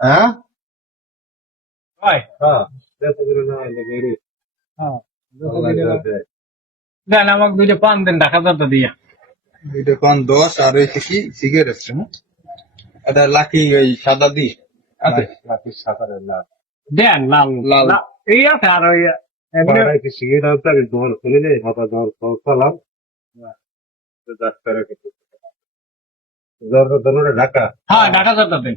হ্যাঁ হয় হ্যাঁ দেড়শো করে না হলে বেরি হ্যাঁ আছে দেন আমাকে দুইটা পান দেন ঢাকা দরটা দিয়া দুইটা পান 10 আর এই কি সিগারেট না এটা লাকি ওই সাদা দি আছে লাকি সাদা লাল দেন লাল লাল। এই আছে আর ওই এমনি বাড়াই কি সিগারেট আছে আমি দোর খুলে নেই মাথা দোর সালাম তো 10 করে কিছু দোর দোর ঢাকা হ্যাঁ ঢাকা দরটা দেন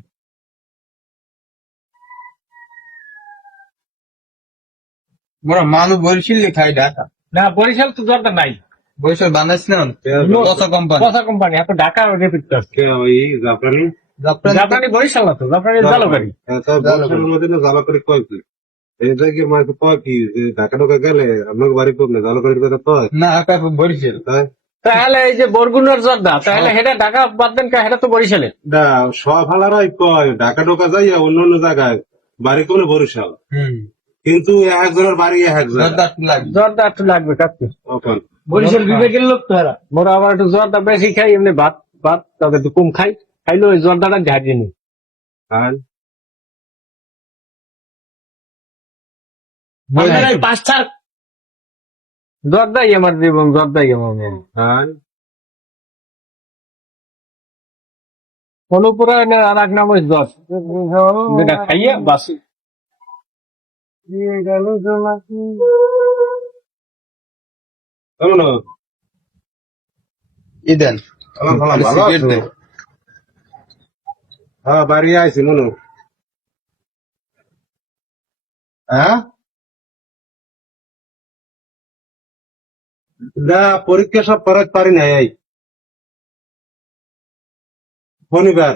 বড় মালু বলছিল খাই ঢাকা না বরিশাল তো দরটা নাই বৈশাল বানাইছ না কত কোম্পানি কথা কোম্পানি এত ঢাকা রিপিট করছে কে ওই জাপানি জাপানি বরিশাল না তো জাপানি জালকারি বরিশালের মধ্যে না জালাকারি কয় কি এই জায়গায় মাকে পাওয়া কি যে ঢাকা ঢোকা গেলে আপনার বাড়ি করলে জালাকারির কথা পায় না কাকা বরিশাল তাই তাহলে এই যে বরগুনার জর্দা তাহলে হেটা ঢাকা বাদ দেন কা হেটা তো বরিশালে না সব হালারাই কয় ঢাকা ঢোকা যাইয়া অন্য অন্য জায়গায় বাড়ি কোনে বরিশাল কিন্তু এক জনের বাড়ি এক জায়গায় জর্দা একটু লাগবে কাকু ওখান বরিশাল বিবেকের লোক তো হেরা মোরা আবার একটু জর্দা বেশি খাই এমনি ভাত ভাত তবে একটু কম খাই খাইলে ওই জর্দাটা ঝাড়িয়ে নি আর পাঁচটা জর্দাই আমার জীবন জর্দাই আমার মন আর অনুপুরা আর এক নাম ওই জজ যেটা খাইয়ে বাসি কেমন ইদেন ভালো আছো? হ্যাঁ বাড়ি আইছি মনু হ্যাঁ না পরীক্ষা সব করাতে পারি নাই এই শনিবার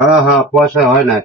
হ্যাঁ হ্যাঁ পয়সা হয় না